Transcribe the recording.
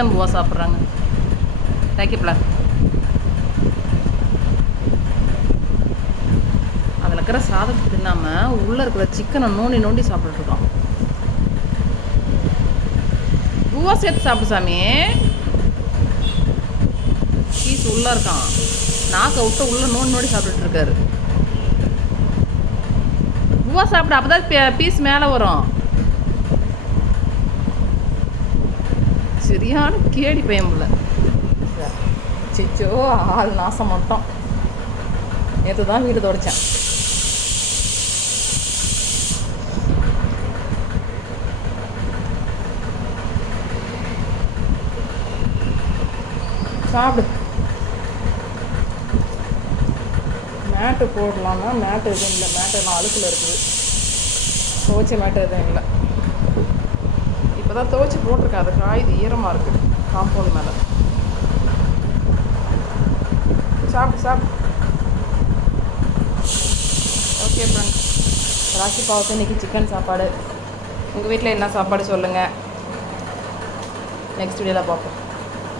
Chicken பூவா சாப்பிட்றாங்க. தேக்கிப்பல அதில் இருக்கிற சாதத்தை தின்னாமல் உள்ளே இருக்கிற சிக்கனை நோண்டி சாப்பிட்டுருக்கான். பூவா சேர்த்து சாப்பிடு சாமி. பீஸ் உள்ளே இருக்கான், நாக்கை விட்டு உள்ளே நோண்டி சாப்பிட்டுட்டு இருக்காரு. பூவா சாப்பிடு, அப்போ தான் பீஸ் மேலே வரும். சரியான கேடி பையன். சிச்சோ, ஆள் நாசம் மட்டும். நேற்று தான் வீடு துடைச்சேன். சாப்பிடு. மேட்டு போடலான்னா மேட்டு எதுவும் இல்லை. மேட்டு எல்லாம் அழுக்கில் இருக்குது. துவைச்ச மேட்டு எதுவும் இல்லை. இப்போ தான் துவைச்சி போட்டிருக்கேன். அது காயுது, ஈரமாக இருக்குது காம்பவுண்ட் மேலே. சாப்பிடு. ஓகே ஃப்ரெண்ட்ஸ், ராசி பாவத்து இன்றைக்கி சிக்கன் சாப்பாடு. உங்கள் வீட்டில் என்ன சாப்பாடு சொல்லுங்கள். நெக்ஸ்ட் வீடியோவில் பார்ப்போம்.